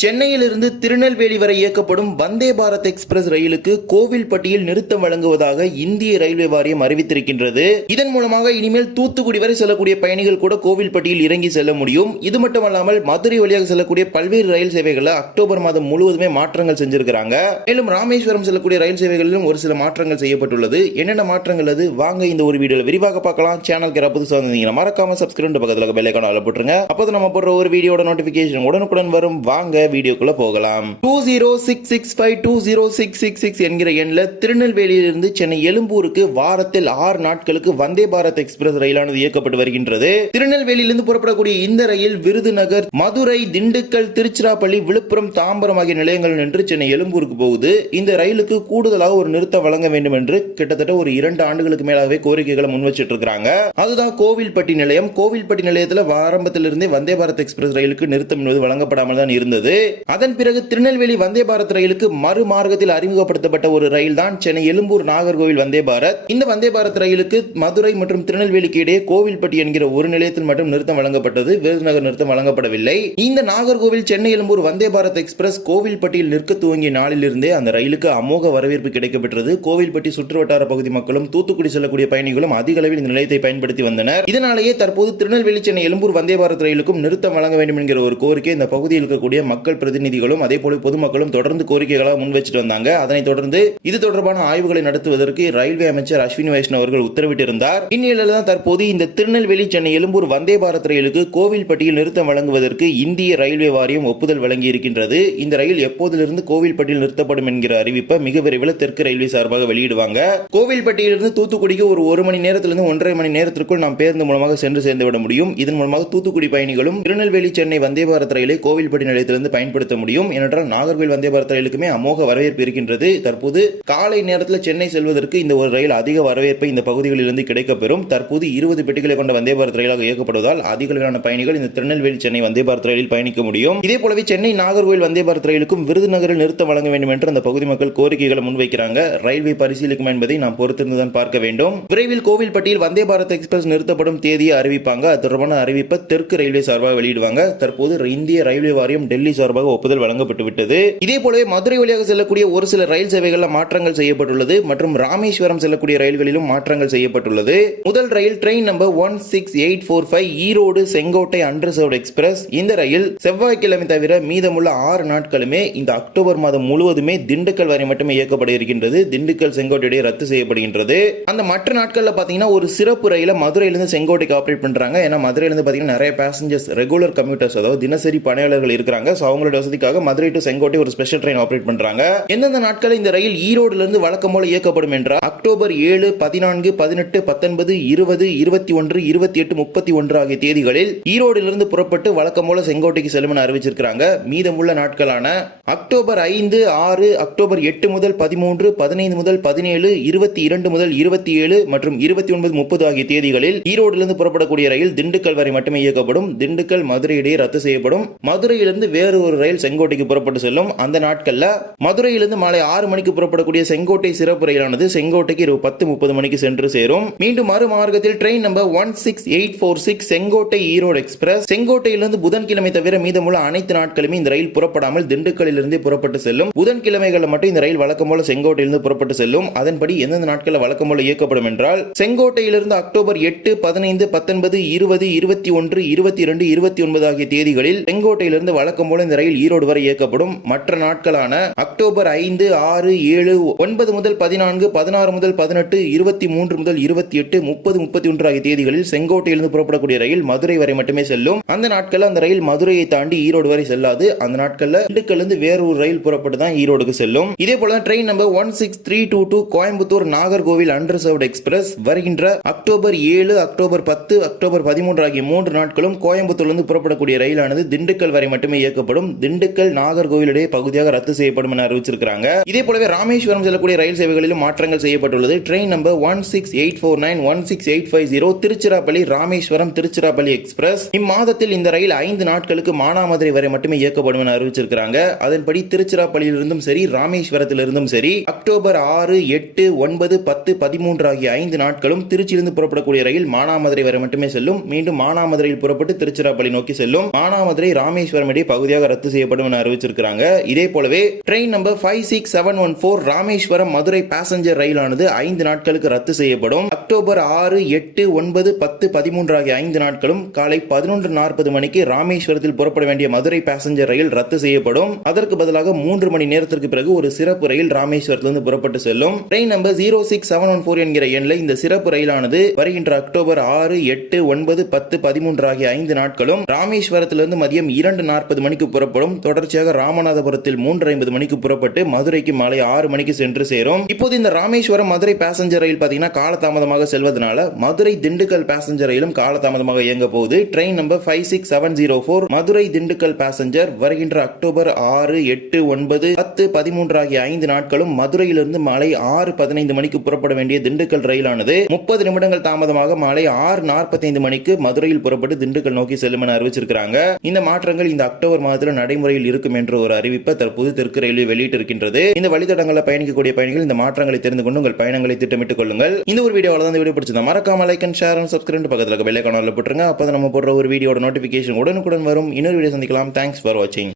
சென்னையிலிருந்து திருநெல்வேலி வரை இயக்கப்படும் வந்தே பாரத் எக்ஸ்பிரஸ் ரயிலுக்கு கோவில்பட்டியில் நிறுத்தம் வழங்குவதாக இந்திய ரயில்வே வாரியம் அறிவித்திருக்கின்றது. இதன் மூலமாக இனிமேல் தூத்துக்குடி வரை செல்லக்கூடிய பயணிகள் கூட கோவில்பட்டியில் இறங்கி செல்ல முடியும். இது மட்டுமல்லாமல் மதுரை வழியாக செல்லக்கூடிய பல்வேறு ரயில் சேவைகளை அக்டோபர் மாதம் முழுவதுமே மாற்றங்கள் செஞ்சிருக்கிறாங்க. மேலும் ராமேஸ்வரம் செல்லக்கூடிய ரயில் சேவைகளிலும் ஒரு சில மாற்றங்கள் செய்யப்பட்டுள்ளது. என்னென்ன மாற்றங்கள் அது? வாங்க இந்த ஒரு வீடியோவில் விரிவாக பார்க்கலாம். சேனலுக்கு யாராவது புதுசாக வந்தீங்கன்னா மறக்காம சப்ஸ்கிரைப் பக்கத்தில் பெல்லைக்கான போட்டுருங்க அப்போது நம்ம போடுற ஒரு வீடியோட நோட்டிஃபிகேஷன் உடனுக்குடன் வரும். வாங்க வீடியோக்குள்ள போகலாம். Two zero six six five two zero six six six என்கிற எண்ணில் திருநெல்வேலியிலிருந்து சென்னை எழும்பூருக்கு வாரத்தில் ஆறு நாட்களுக்கு வந்தே பாரத் எக்ஸ்பிரஸ் ரயிலானது இயக்கப்பட்டு வருகின்றது. திருநெல்வேலியிலிருந்து புறப்படக்கூடிய இந்த ரயில் விருதுநகர் மதுரை திண்டுக்கல் திருச்சிராப்பள்ளி விழுப்புரம் தாம்பரம் ஆகிய நிலையங்கள் நின்று சென்னை எழும்பூருக்கு போகுது. இந்த ரயிலுக்கு கூடுதலாக ஒரு நிறுத்தம் வழங்க வேண்டும் என்று கிட்டத்தட்ட ஒரு இரண்டு ஆண்டுகளுக்கு மேலாகவே கோரிக்கைகளை முன் வச்சிட்டு இருக்காங்க அதுதான் கோவில்பட்டி நிலையம். கோவில்பட்டி நிலையத்தில் ஆரம்பத்திலிருந்தே வந்தே பாரத் எக்ஸ்பிரஸ் ரயிலுக்கு நிறுத்தம் என்பது வழங்கப்படாமல் தான் இருந்தது. அதன் பிறகு திருநெல்வேலி வந்தே பாரத் ரயிலுக்கு மறுமார்க்கத்தில் அறிமுகப்படுத்தப்பட்ட ஒரு ரயில் தான் சென்னை எழும்பூர் நாகர்கோவில் வந்தே பாரத். இந்த வந்தே பாரத் ரயிலுக்கு மதுரை மற்றும் திருநெல்வேலிக்கு இடையே கோவில்பட்டி என்கிற ஒரு நிலையத்தில் மட்டும் நிறுத்தம் வழங்கப்பட்டது. விருதுநகர் நிறுத்தம் வழங்கப்படவில்லை. இந்த நாகர்கோவில் சென்னை எழும்பூர் வந்தே பாரத் எக்ஸ்பிரஸ் கோவில்பட்டியில் நிற்க துவங்கிய நாளிலிருந்தே அந்த ரயிலுக்கு அமோக வரவேற்பு கிடைக்கப்பெற்றது. கோவில்பட்டி சுற்றுவட்டார பகுதி மக்களும் தூத்துக்குடி செல்லக்கூடிய பயணிகளும் அதிக அளவில் இந்த நிலையத்தை பயன்படுத்தி வந்தனர். இதனாலேயே தற்போது திருநெல்வேலி சென்னை எழும்பூர் வந்தே பாரத் ரயிலுக்கும் நிறுத்தம் வழங்க வேண்டும் என்கிற ஒரு கோரிக்கை இந்த பகுதியில் இருக்கக்கூடிய மக்கள் மக்கள் பிரதிநிதிகளும் அதே போல பொதுமக்களும் தொடர்ந்து கோரிக்கைகளாக முன்வச்சிட்டு வந்தாங்க. அதனைத் தொடர்ந்து இது தொடர்பான ஆய்வுகளை நடத்துவதற்கு ரயில்வே அமைச்சர் அஸ்வினி வைஷ்ணவ் அவர்கள் உத்தரவிட்டிருந்தார். இந்நிலையில் தான் தற்போது இந்த திருநெல்வேலி சென்னை எழும்பூர் வந்தே பாரத் ரயிலுக்கு கோவில்பட்டியில் நிறுத்தம் வழங்குவதற்கு இந்திய ரயில்வே வாரியம் ஒப்புதல் வழங்கி இருக்கின்றது இந்த ரயில் எப்போதிலிருந்து கோவில்பட்டியில் நிறுத்தப்படும் என்கிற அறிவிப்பை மிக விரைவில் தெற்கு ரயில்வே சார்பாக வெளியிடுவாங்க. கோவில்பட்டியிலிருந்து தூத்துக்குடிக்கு ஒரு ஒரு மணி நேரத்திலிருந்து ஒன்றரை மணி நேரத்திற்குள் நாம் பேருந்து மூலமாக சென்று சேர்ந்து விட முடியும். இதன் மூலமாக தூத்துக்குடி பயணிகளும் திருநெல்வேலி சென்னை வந்தே பாரத் ரயிலை கோவில்பட்டி நிலையத்திலிருந்து பயன்படுத்த முடியும். ஏனென்றால் நாகர்கோவில் வந்தே பாரத் ரயிலுக்குமே அமோக வரவேற்பு இருக்கின்றது. தற்போது காலை நேரத்தில் சென்னை செல்வதற்கு இந்த ஒரு ரயில் அதிக வரவேற்பை இந்த பகுதிகளிலிருந்து கிடைக்கப்பெறும். தற்போது இருபது பெட்டிகளை கொண்ட வந்தே பாரத் ரயிலாக இயக்கப்படுவதால் அதிக அளவிலான பயணிகள் இந்த திருநெல்வேலி சென்னை வந்தே பாரத் ரயிலில் பயணிக்க முடியும். இதே போலவே சென்னை நாகர்கோவில் வந்தே பாரத் ரயிலுக்கும் விருதுநகரில் நிறுத்தம் வழங்க வேண்டும் என்று அந்த பகுதி மக்கள் கோரிக்கைகளை முன்வைக்கிறாங்க. ரயில்வே பரிசீலிக்கும் என்பதை நாம் பொறுத்திருந்துதான் பார்க்க வேண்டும். விரைவில் கோவில்பட்டியில் வந்தே பாரத் எக்ஸ்பிரஸ் நிறுத்தப்படும் தேதியை அறிவிப்பாங்க. அது தொடர்பான அறிவிப்பை தெற்கு ரயில்வே சார்பாக வெளியிடுவாங்க. தற்போது இந்திய ரயில்வே வாரியம் டெல்லி சார்பாக ஒப்புதல் வழங்கப்பட்டு விட்டது இதே போலவே மதுரை வழியாக செல்லக்கூடிய ஒரு சில ரயில் சேவைகளில் மாற்றங்கள் செய்யப்பட்டுள்ளது மற்றும் ராமேஸ்வரம் செல்லக்கூடிய ரயில்களிலும் மாற்றங்கள் செய்யப்பட்டுள்ளது. முதல் ரயில் train number one six eight four five Erode Sengottai unreserved express. இந்த ரயில் செவ்வாய்க்கிழமை தவிர மீதமுள்ள ஆறு நாட்களுமே இந்த அக்டோபர் மாதம் முழுவதுமே திண்டுக்கல் வரை மட்டுமே இயக்கப்பட இருக்கின்றது. திண்டுக்கல் செங்கோட்டையிடையே ரத்து செய்யப்படுகின்றது. அந்த மற்ற நாட்களில் பார்த்தீங்கன்னா ஒரு சிறப்பு ரயில மதுரையிலிருந்து செங்கோட்டைக்கு ஆப்ரேட் பண்றாங்க. ஏன்னா மதுரையிலிருந்து பார்த்தீங்கன்னா நிறைய பேசஞ்சர்ஸ் ரெகுலர் கம்யூட்டர்ஸ் அதாவது தினசரி பணியாளர்கள் இருக்கிறாங்க. ஸோ அவங்களோட வசதிக்காக மதுரை டு செங்கோட்டை ஒரு ஸ்பெஷல் ட்ரெயின் ஆப்ரேட் பண்றாங்க. எந்தெந்த நாட்களில் இந்த ரயில் ஈரோடுல இருந்து வழக்கம் போல இயக்கப்படும் என்றால் அக்டோபர் ஏழு பதினான்கு பதினெட்டு பத்தொன்பது இருபது இருபத்தி ஒன்று இருபத்தி எட்டு முப்பத்தி ஒன்று ஆகிய தேதிகளில் ஈரோடிலிருந்து புறப்பட்டு வழக்கம் போல செங்கோட்டைக்கு செல்லும் என அறிவிச்சிருக்காங்க மீதமுள்ள நாட்களான அக்டோபர் ஐந்து ஆறு அக்டோபர் எட்டு முதல் பதிமூன்று பதினைந்து முதல் பதினேழு இருபத்தி இரண்டு முதல் இருபத்தி ஏழு மற்றும் இருபத்தி ஒன்பது முப்பது ஆகிய தேதிகளில் ஈரோடிலிருந்து புறப்படக்கூடிய ரயில் திண்டுக்கல் வரை மட்டுமே இயக்கப்படும். திண்டுக்கல் மதுரை இடையே ரத்து செய்யப்படும். மதுரையிலிருந்து வேறு ஒரு ரயில் செங்கோட்டைக்கு புறப்பட்டு செல்லும். அந்த நாட்களில் மதுரையிலிருந்து மாலை ஆறு மணிக்கு புறப்படக்கூடிய செங்கோட்டை சிறப்பு ரயிலானது செங்கோட்டைக்கு இரவு பத்து முப்பது மணிக்கு சென்று சேரும். மீண்டும் மறு மார்க்கத்தில் train number one six eight four six Sengottai Erode express செங்கோட்டையிலிருந்து புதன்கிழமை தவிர மீதமுள்ள அனைத்து நாட்களுமே இந்த ரயில் புறப்படாமல் திண்டுக்கல்லிருந்தே புறப்பட்டு செல்லும். புதன்கிழமைகளில் மட்டும் இந்த ரயில் வழக்கம் போல செங்கோட்டையிலிருந்து புறப்பட்டு செல்லும். அதன்படி எந்தெந்த நாட்களில் வழக்கம் போல இயக்கப்படும் என்றால் செங்கோட்டையிலிருந்து அக்டோபர் எட்டு பதினைந்து பத்தொன்பது இருபது இருபத்தி ஒன்று இருபத்தி இரண்டு இருபத்தி ஒன்பது ஆகிய தேதிகளில் செங்கோட்டையிலிருந்து வழக்கம் போல இந்த ரயில் ஈரோடு வரை இயக்கப்படும். மற்ற நாட்களான அக்டோபர் ஐந்து ஆறு ஏழு ஒன்பது முதல் பதினான்கு பதினாறு முதல் பதினெட்டு இருபத்தி மூன்று முதல் இருபத்தி எட்டு முப்பது முப்பத்தி ஒன்று ஆகிய தேதிகளில் செங்கோட்டையிலிருந்து புறப்படக்கூடிய ரயில் மதுரை வரை மட்டுமே செல்லும். அந்த நாட்களில் அந்த ரயில் மதுரையை தாண்டி ஈரோடு வரை செல்லாது. அந்த நாட்களில் திண்டுக்கல்லிருந்து வேறு ஒரு ரயில் புறப்பட்டு தான் ஈரோடுக்கு செல்லும். இதே போல train number one six three two two Coimbatore Nagercoil unreserved express வருகின்ற அக்டோபர் ஏழு அக்டோபர் பத்து அக்டோபர் பதிமூன்று ஆகிய மூன்று நாட்களும் கோயம்புத்தூர்லிருந்து புறப்படக்கூடிய ரயிலானது திண்டுக்கல் வரை மட்டுமே இயக்கப்படும். திண்டுக்கல் நாகர்கோவில் இடையே பகுதியாக ரத்து செய்யப்படும் என அறிவிச்சிருக்காங்க இதே போலவே ராமேஸ்வரம் செல்லக்கூடிய ரயில் சேவைகளிலும் மாற்றங்கள் செய்யப்பட்டுள்ளது. Train number one six eight four nine one six eight five zero Tiruchirappalli Rameswaram Tiruchirappalli express இம்மாதத்தில் இந்த ரயில் ஐந்து நாட்களுக்கு மானாமதுரை வரை மட்டுமே இயக்கப்படும் என அறிவிச்சிருக்காங்க அதன்படி திருச்சிராப்பள்ளியிலிருந்தும் சரி ராமேஸ்வரத்திலிருந்தும் சரி அக்டோபர் ஆறு எட்டு ஒன்பது பத்து பதிமூன்று ஆகிய ஐந்து நாட்களும் திருச்சியிலிருந்து புறப்படக்கூடிய ரயில் மானாமதுரை வரை மட்டுமே செல்லும். மீண்டும் மானாமதுரையில் புறப்பட்டு திருச்சிராப்பள்ளி நோக்கி செல்லும். மானாமதுரை ராமேஸ்வரம் இடையே பகுதியாக ரத்து செய்யப்படும் என அறிவிச்சிருக்கிறாங்க. இதே போலவே train number five six seven one four Rameswaram Madurai passenger ரயிலானது ஐந்து நாட்களுக்கு ரத்து செய்யப்படும். அக்டோபர் ஆறு எட்டு ஒன்பது பத்து பதிமூன்று ஆகிய ஐந்து நாட்களும் காலை பதினொன்று நாற்பது மணிக்கு ராமேஸ்வரத்தில் புறப்பட வேண்டிய மதுரை பேசஞ்சர் ரயில் ரத்து செய்யப்படும். அதற்கு பதிலாக மூன்று மணி நேரத்திற்கு பிறகு ஒரு சிறப்பு ரயில் ராமேஸ்வரத்திலிருந்து புறப்பட்டு செல்லும். Train number zero six seven one four என்கிற எண்ணில் இந்த சிறப்பு ரயிலானது வருகின்ற அக்டோபர் ஆறு எட்டு ஒன்பது பத்து பதிமூன்று ஆகிய ஐந்து நாட்களும் ராமேஸ்வரத்திலிருந்து மதியம் இரண்டு நாற்பது மணிக்கு புறப்படும். தொடர்ச்சியாக ராமநாதபுரத்தில் மூன்று ஐம்பது மணிக்கு புறப்பட்டு மதுரைக்கு மாலை ஆறு மணிக்கு சென்று சேரும். இப்போது இந்த ராமேஸ்வரம் மதுரை பேசஞ்சர் ரயில் பார்த்தீங்கன்னா காலதாமதமாக செல்வதனால மதுரை திண்டுக்கல் பேசஞ்சர் ரயிலும் காலதாமதமாக இயங்க போகுது. Train number five six seven zero four Madurai Dindigul passenger வருகின்ற அக்டோபர் ஆறு எட்டு ஒன்பது பத்து பதிமூன்று ஆகிய ஐந்து நாட்களும் மதுரையிலிருந்து மாலை ஆறு பதினைந்து மணிக்கு புறப்பட வேண்டிய திண்டுக்கல் ரயிலானது. முப்பது நிமிடங்கள் தாமதமாக மாலை ஆறு நாற்பத்தைந்து மணிக்கு மதுரையில் புறப்பட்டு திண்டுக்கல் நோக்கி செல்லும் என அறிவிச்சிருக்கிறாங்க. இந்த மாற்றங்கள் இந்த அக்டோபர் மாதம் காலத்தில் நடைமுறையில் இருக்கும் என்ற ஒரு அறிவிப்பை தற்போது தெற்கு ரயில்வே வெளியிட்டிருக்கின்றது. இந்த வழித்தடங்களில் பயணிக்கக்கூடிய பயணிகள் இந்த மாற்றங்களை தெரிந்து கொண்டு உங்கள் பயணங்களை திட்டமிட்டுக் கொள்ளுங்கள். இந்த ஒரு வீடியோவில் தான் இந்த வீடியோ பிடிச்சிருந்தா மறக்காம like and share and subscribe பக்கத்தில் இருக்க பெல்லை போட்டுருங்க. அப்போ நம்ம போடுற ஒரு வீடியோட நோட்டிஃபிகேஷன் உடனுக்குடன் வரும். இன்னொரு வீடியோ சந்திக்கலாம். தேங்க்ஸ் ஃபார் வாட்சிங்